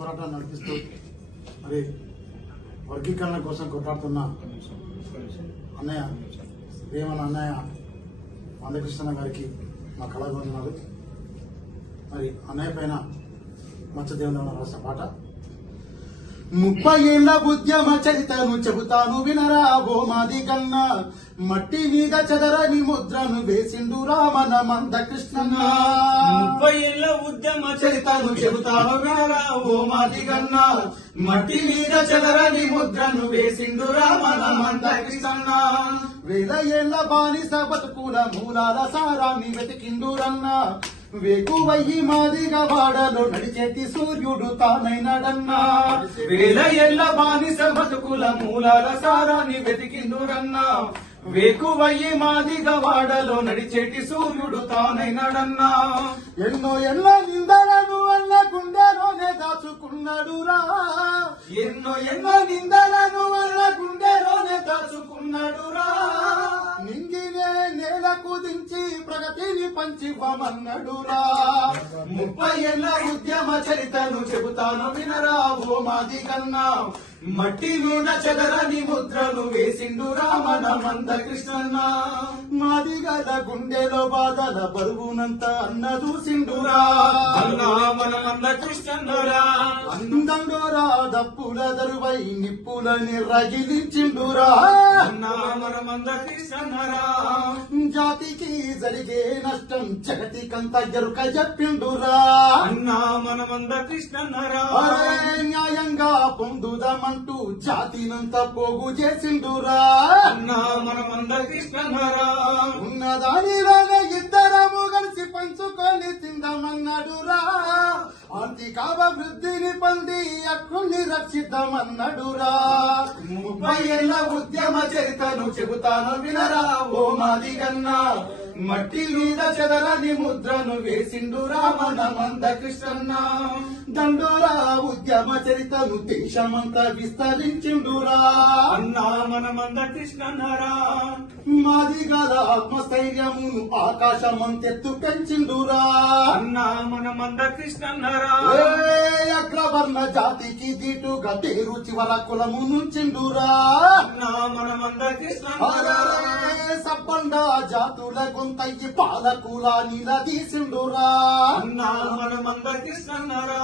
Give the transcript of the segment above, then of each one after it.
పోరాటాన్ని నడిపిస్తూ మరి వర్గీకరణ కోసం కొట్లాడుతున్న అన్నయ్య ప్రేమల అన్నయ్య మందకృష్ణ గారికి మా కళాబంధనాలు. మరి అన్నయ్య పైన మత్స్యదేవన రాసిన పాట. 30 ఏళ్ల ఉద్యమ చరితను చెబుతాను వినరా ఓ మాది కన్నా, మట్టి మీద చెదరని ముద్రను వేసిండు రామన మందకృష్ణన్న. 30 ఏళ్ల ఉద్యమ చరితను చెబుతాను వినరా ఓ మాది కన్నా, మట్టి మీద చెదరని ముద్రను వేసిండు రామన మందకృష్ణన్న. 1000 ఏళ్ల బానిస బతుకుల మూలాల సారాన్ని వెతికిండు రన్న, వేకువయ్యి మాదిగా వాడలో నడిచేటి సూర్యుడు తానైనాడన్నా. 1000 ఏళ్ల బానిస బతుకుల మూలాల సారాన్ని వెతికిందురన్నా, వేకువయ్యి మాదిగా వాడలో నడిచేటి సూర్యుడు తానైనాడన్నా. ఎన్నో ఎన్న నిందలను అన్న గుండెలోనే దాచుకున్నాడురా, ఎన్నో ఎన్నో నిందలను అన్న గుండెలోనే దాచుకున్నాడురా. నింగినే నేలకు దించి ప్రగతిని పంచివ్వమన్నాడురా. 30 ఏళ్ల ఉద్యమ చరితను చెబుతాను వినరా ఓ మాది కన్నా, మట్టి మీద చెదరని ముద్రను వేసిండు రామన మందకృష్ణన్న. మాదిగల గుండెలో బాధల బరువునంత అన్న చూసిండురా, అన్నా మన మందకృష్ణన్నరా. అందండోరా దప్పుల దరువై నిప్పులని రగిలించిండురా, అన్నా మన మందకృష్ణన్నరా. జాతికి జరిగే నష్టం జగతికంత ఎరుక చెప్పిండురా, అన్నా మన మందకృష్ణన్నరా. అరే న్యాయంగా పొందుదామంటూ జాతినంత పోగు చేసిండురా, అన్నా మన మందకృష్ణన్నరా. ఉన్నదానిలోనే ఇద్దరము కలిసి పంచుకొని తిందామన్నాడురా, ఆర్థికాభివృద్ధిని పొంది హక్కుల్ని రక్షిద్దామన్నాడురా. 30 ఏళ్ల ఉద్యమ చరితను చెబుతాను వినరా ఓ మాది కన్నా, మట్టి మీద చెదరని ముద్రను వేసిండు రామన మందకృష్ణన్న. దండోరా ఉద్యమ చరితను దేశమంతా విస్తరించిండురా, అన్నా మన మందకృష్ణన్నరా. మాదిగల ఆత్మస్థైర్యమును ఆకాశమంతెత్తు పెంచిండురా, అన్నా మన మందకృష్ణన్నరా. అగ్రవర్ణ జాతికి దీటుగా పేరు చివర కులము నుంచిండురా, అన్నా మన మందకృష్ణన్నరా. సబ్బండ జాతుల గొంతయ్యి పాలకుల నిలదీసిండురా, అన్నా మన మందకృష్ణన్నరా.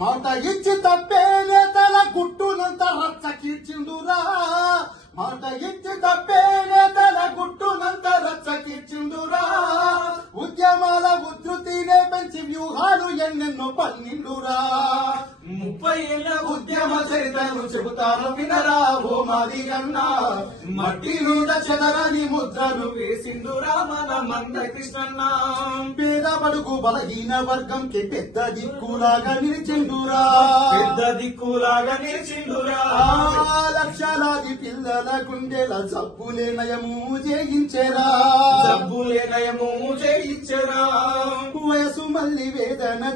మాట ఇచ్చి తప్పే నేతల గుట్టునంత రచ్చకీర్చిండురా, మాట ఇచ్చి తప్పే నేతల గుట్టునంత రచ్చకీర్చిండురా. ఉద్యమాల ఉధృతినే పెంచి వ్యూహాలు ఎన్నెన్నో పన్నిండురా. 30 ఏళ్ల ఉద్యమ చరితను చెబుతాను వినరా ఓ మాది కన్నా, మట్టి మీద చెదరని ముద్రను వేసిండు రామన మందకృష్ణన్న. పేద బడుగు బలహీన వర్గంకి పెద్ద దిక్కులాగా నిలిచిండురా, పెద్ద దిక్కులాగా నిలిచిండురా. లక్షలాది పిల్లల గుండెల జబ్బులే నయము చేయించెరా, జబ్బులే నయము చేయించరా. వయసు మళ్ళీ వేదన